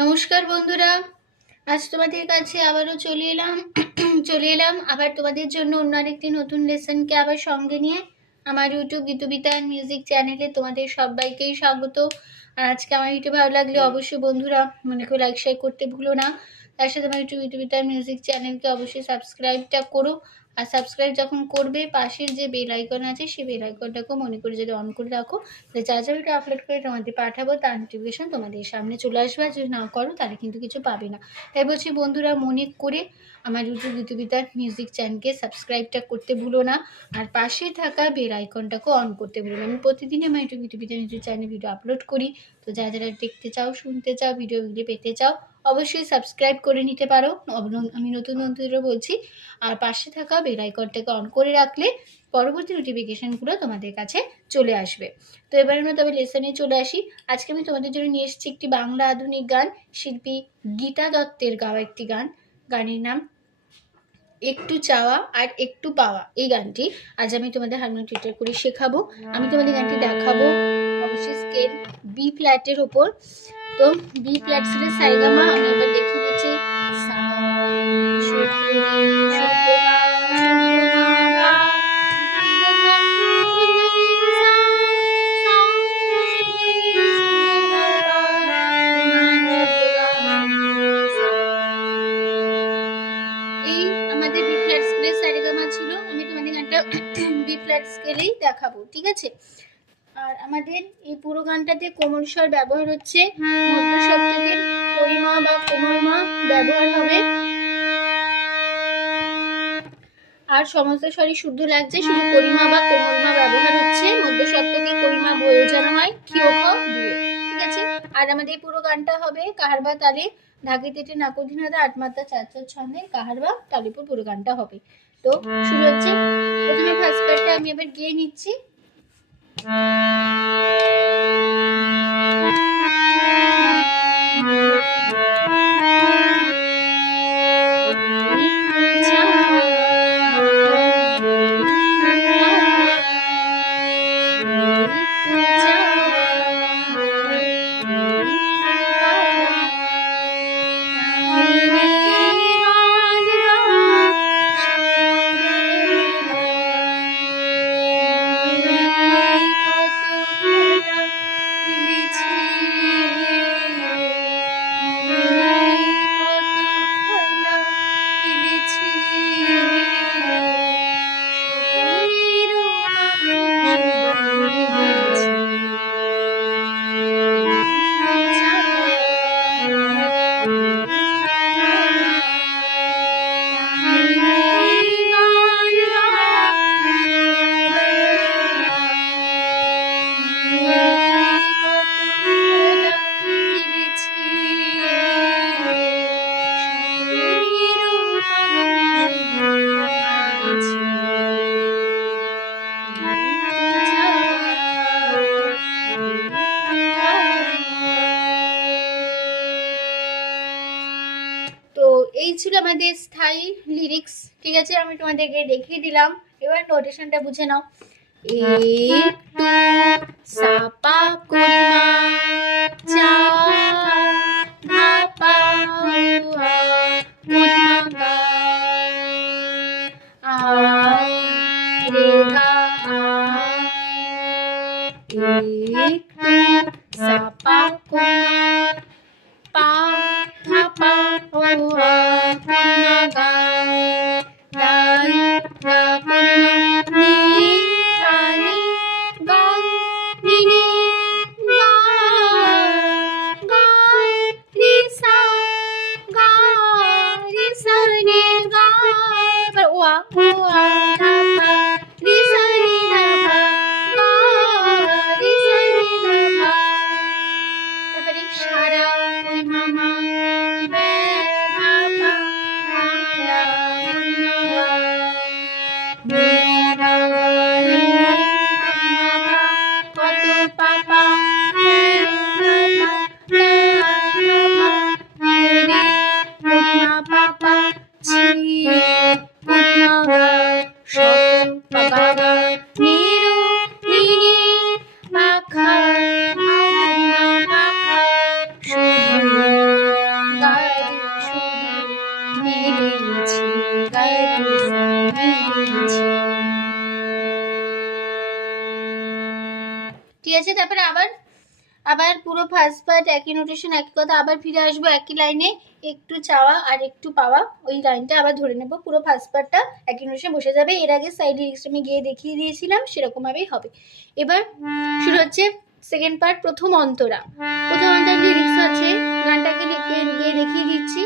নমস্কার বন্ধুরা। আজ তোমাদের কাছে আবারও চলে এলাম চলে এলাম আবার তোমাদের জন্য অন্য আরেকটি নতুন লেসনকে আবার সঙ্গে নিয়ে আমার ইউটিউব গীতবিতা মিউজিক চ্যানেলে তোমাদের সবাইকেই স্বাগত। আর আজকে আমার ইউটিউব ভালো লাগলে অবশ্যই বন্ধুরা মনে করে লাইক শেয়ার করতে ভুলো না। তার সাথে আমার ইউটিউব গীতবিতা মিউজিক চ্যানেলকে অবশ্যই সাবস্ক্রাইবটা করো। আর সাবস্ক্রাইব যখন করবে, পাশের যে বেল আইকন আছে, সেই বেল আইকনটাকেও মনে করে যদি অন করে রাখো, তাহলে যা যা ভিডিও আপলোড করে তোমাদের পাঠাবো, তার নোটিফিকেশন তোমাদের সামনে চলে আসবে। আর যদি না করো, তাহলে কিন্তু কিছু পাবে না। তাই বলছি বন্ধুরা, মনে করে আমার ইউটিউব ইউটিউবিতার মিউজিক চ্যানেলকে সাবস্ক্রাইবটা করতে ভুলো না। আর পাশে থাকা বেল আইকনটাকেও অন করতে ভুলো না। আমি প্রতিদিন আমার ইউটিউব ইউটিউবিতার মিউজিক চ্যানেলে ভিডিও আপলোড করি। তো যারা যারা দেখতে চাও, শুনতে চাও ভিডিওগুলি পেতে চাও, অবশ্যই সাবস্ক্রাইব করে নিতে পারো। আমি নতুন বন্ধুদেরও বলছি, আর পাশে থাকা বেল আইকনটাকে অন করে রাখলে পরবর্তী নোটিফিকেশানগুলো তোমাদের কাছে চলে আসবে। তো এবারে আমরা তবে লেসনে চলে আসি। আজকে আমি তোমাদের জন্য নিয়ে এসেছি একটি বাংলা আধুনিক গান, শিল্পী গীতা দত্তের গাওয়া একটি গান। গানের নাম একটু চাওয়া আর একটু পাওয়া, এই গানটি আজ আমি তোমাদের হারমোনিয়াম টিউটার করে শেখাবো। আমি তোমাদের গানটি দেখাবো। অবশ্যই স্কেল বি ফ্ল্যাটের ওপর। তো বি ফ্ল্যাট ছিল সাইগামা আমি এবার দেখাবো ঠিক আছে? আর আমাদের এই পুরো গানটাতে কোমল স্বর ব্যবহার হচ্ছে। পরিমা বা কোমলমা ব্যবহার হবে। আর সমস্ত স্বরই শুদ্ধ লাগছে, শুধু করিমা বা কোমলমা ব্যবহার হচ্ছে। মধ্য সপ্তকে করিমা বোঝানো হয় দিয়ে, ঠিক আছে? আর আমাদের এই পুরো গানটা হবে কাহারবা তালে ঢাকি তেটে নাকধিনাদা আট মাত্রা চার চার ছন্দে কাহারবা তালিপুর পুরো গানটা হবে। তো শুরু হচ্ছে। প্রথমে ফার্স্ট পার্টটা আমি এবার গিয়ে নিচ্ছি। তো স্থায়ী লিরিক্স ঠিক আছে? আমি তোমাদেরকে দেখিয়ে দিলাম। এবার নোটেশনটা বুঝে নাও। এ সাপা করিমা আবার আবার পুরো ফার্স্ট পার্ট একই নোটেশন একই কথা, আবার ফিরে আসব একই লাইনে একটু চাওয়া আর একটু পাওয়া, ওই লাইনটা আবার ধরে নেব, পুরো ফার্স্ট পার্টটা একই নোটেশন বসে যাবে, এর আগে সাইড আমি গিয়ে দেখিয়ে দিয়েছিলাম, সেরকমভাবেই হবে। এবার শুরু হচ্ছে সেকেন্ড পার্ট প্রথম অন্তরা। প্রথম অন্তর লিরিক্স আছে, গানটাকে গিয়ে দেখিয়ে দিচ্ছি।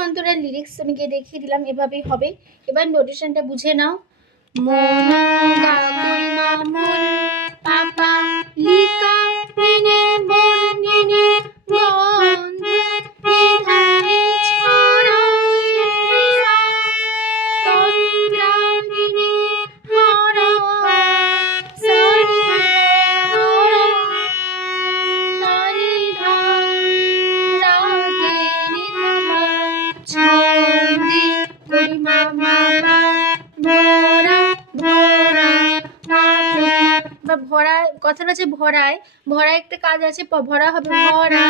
অন্তরের লিরিক্স আমি গিয়ে দেখিয়ে দিলাম এভাবেই হবে এবার নোটেশনটা বুঝে নাও মন মা পাপা কথাটা আছে ভরায় ভরা একটা কাজ আছে ভরা হবে ভরা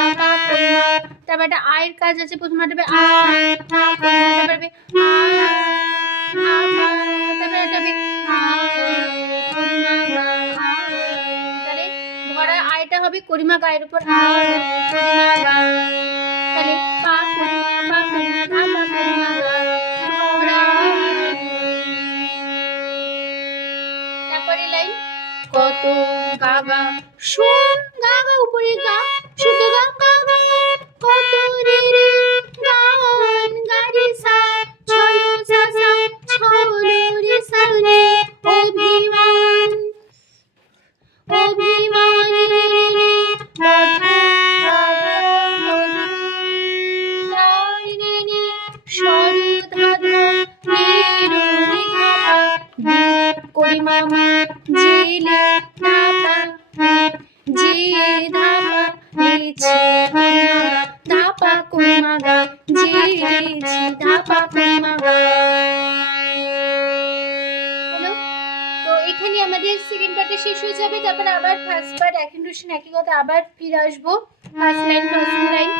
তারপর একটা আয়ের কাজ আছে প্রথমে একটা তারপর একটা ভরা আয়টা হবে করিমা গায়ের উপর তাহলে পা গাগা গা গা উপরে গা। একই কথা আবার ফিরে আসব। ফার্স্ট লাইন ফার্স্ট লাইন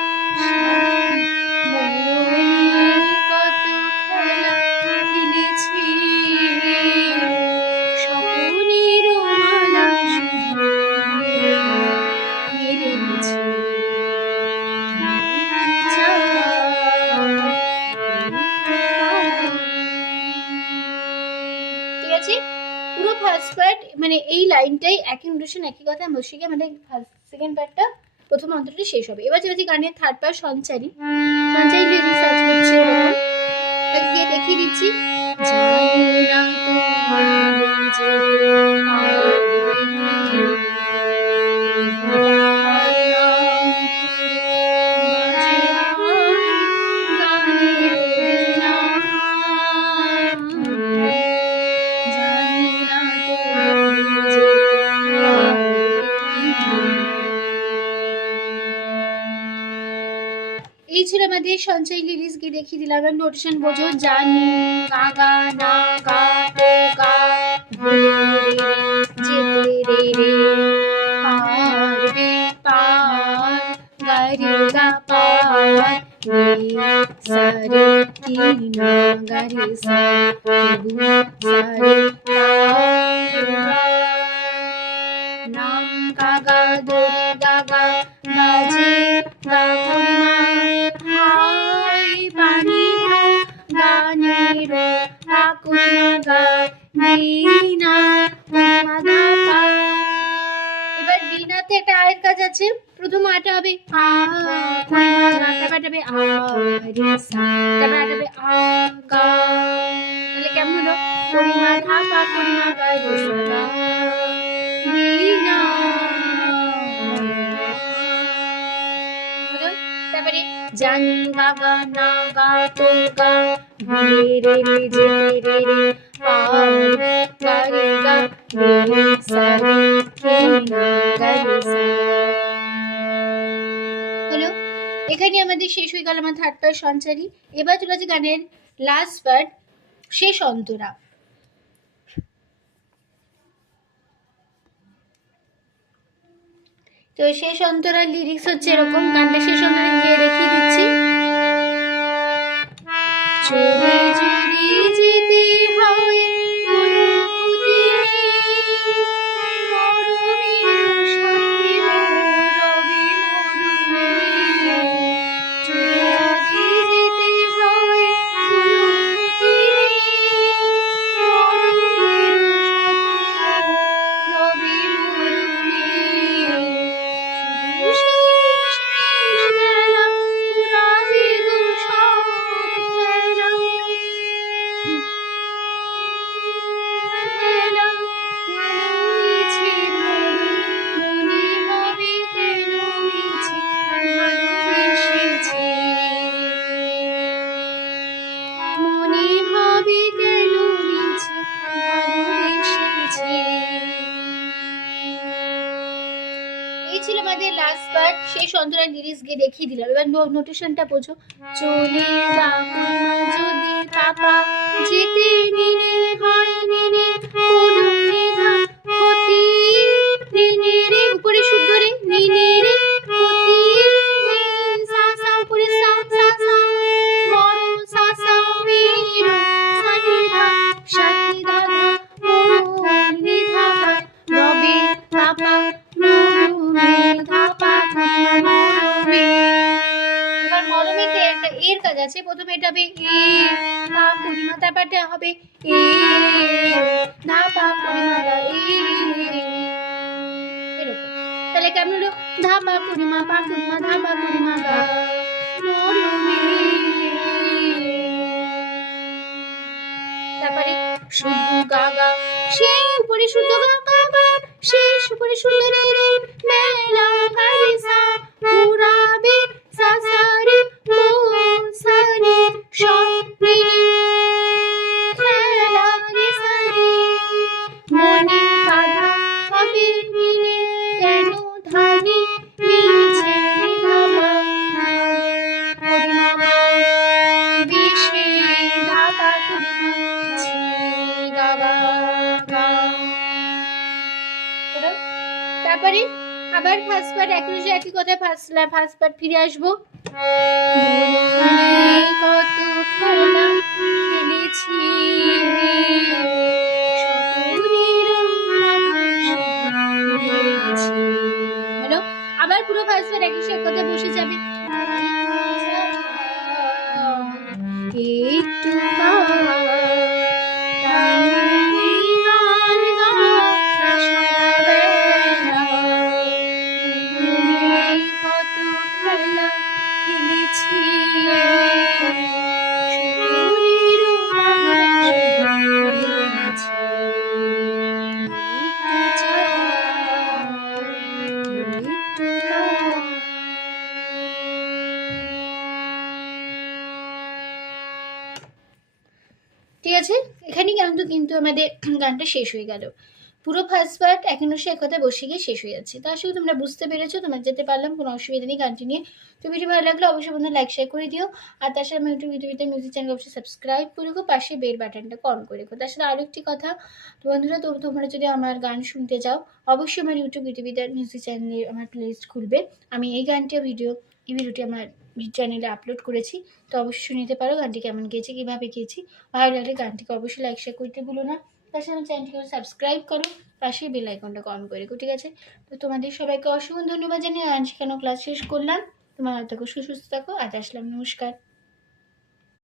মানে এই লাইনটাই একই অনুষ্ঠান একই কথা বসে গিয়ে আমাদের ফার্স্ট সেকেন্ড পার্টটা প্রথম অন্তরটি শেষ হবে। এবার যদি গানের থার্ড পার্ট সঞ্চারী। গিয়ে দেখিয়ে দিচ্ছি। জানি যে এই সঞ্চয় লিরিক্স গিয়ে দেখিয়ে দিলাম। আমি নোটেশন বোঝো, জানি, গাগা, না, গা তো গা যেতে রে রে পার বে পার গারি গা, পার, রে, সারে কি না গারি সা সারে এবার বিনাতে একটা আয়ের কাজ আছে। প্রথম আটা হবে আ, তারপর হবে আ, রে, সা হবে আ, গা। তাহলে কেমন হলো? পরিমা? তারপরে জানি, গা না, গা, তো, গা। রে রে রে রে রে। হলো, এখানে আমাদের শেষ হয়ে গেল আমার থার্ড সঞ্চারী। এবার চলে আছে গানের লাস্ট পার্ট শেষ অন্তরা। তো শেষ অন্তরার লিরিক্স হচ্ছে এরকম, গানটা শেষ অন্তরা গিয়ে দেখিয়ে দিচ্ছি। পার্ট সন্তরা লিরিস গিয়ে দেখিয়ে দিলাম। এবার নোটেশনটা বোঝো। চলে যদি পাপা, যেতে নিনে হয়। তাহলে কেমন হলো ধা পা পরিমা পা পরিমা ধা পা পরিমা গা তারপরে শুধু গা গা, সেই উপরে শুদ্ধ গা শেষ উপরে শুদ্ধ রে, মেলা গারে সা পুরাবে সা সা মো সা রে স রে পার্ট একই রয়েছে একই কথায় ফার্স্ট ফার্স্ট পার্ট ফিরে আসব? কত খেলা খেলেছি। আবার পুরো ফার্স্ট পার্ট একই সাথে কথায় বসে যাবে আছে? এখানেই কিন্তু কিন্তু আমাদের গানটা শেষ হয়ে গেল। পুরো ফার্স্ট পার্ট এখনও সে কথা বসে গিয়ে শেষ হয়ে যাচ্ছে। তার সাথে তোমরা বুঝতে পেরেছ, তোমার যেতে পারলাম, কোনো অসুবিধা নেই গানটি নিয়ে। তো ভিডিও ভালো লাগলে অবশ্যই বন্ধু লাইক শেয়ার করে দিও। আর তার সাথে ইউটিউব ইউটিউবিতে মিউজিক চ্যানেল অবশ্যই সাবস্ক্রাইব করে রেখো, পাশে বেল বাটনটা অন করে রেখো। তার সাথে আরও একটি কথা, তো বন্ধুরা তো, তোমরা যদি আমার গান শুনতে যাও অবশ্যই আমার ইউটিউব ইউটিউবিতে মিউজিক চ্যানেলে আমার প্লেলিস্ট খুলবে। আমি এই গানটিও ভিডিও এই ভিডিওটি আমার চ্যানেলে আপলোড করেছি। তো অবশ্যই নিতে পারো, গানটি কেমন গিয়েছে, কীভাবে গিয়েছি। ভালো লাগলে গানটিকে অবশ্যই লাইক শেয়ার করতে ভুলো না। তার সাথে চ্যানেলটিকে সাবস্ক্রাইব করো পাশে বেল আইকনটা কম করে রেখো, ঠিক আছে? তো তোমাদের সবাইকে অসংখ্য ধন্যবাদ জানিয়ে আজ কেন ক্লাস শেষ করলাম। তোমার থাকো, সুস্থ থাকো, আজ আসলাম, নমস্কার।